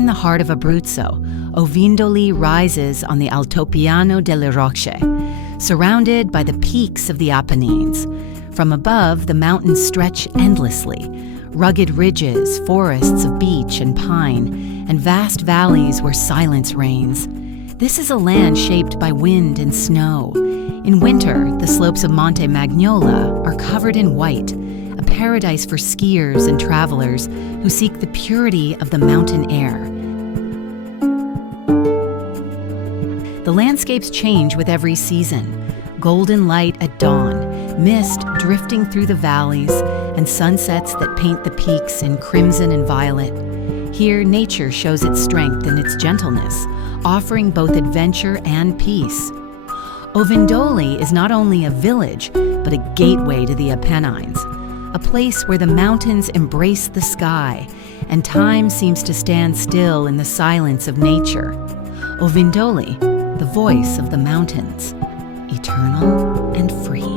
in the heart of Abruzzo, Ovindoli rises on the Altopiano delle Rocche, surrounded by the peaks of the Apennines. From above, the mountains stretch endlessly, rugged ridges, forests of beech and pine, and vast valleys where silence reigns. This is a land shaped by wind and snow. In winter, the slopes of Monte Magnola are covered in white, a paradise for skiers and travelers who seek the purity of the mountain air. The landscapes change with every season. Golden light at dawn, mist drifting through the valleys, and sunsets that paint the peaks in crimson and violet. Here, nature shows its strength and its gentleness, offering both adventure and peace. Ovindoli is not only a village, but a gateway to the Apennines, a place where the mountains embrace the sky, and time seems to stand still in the silence of nature. Ovindoli, the voice of the mountains, eternal and free.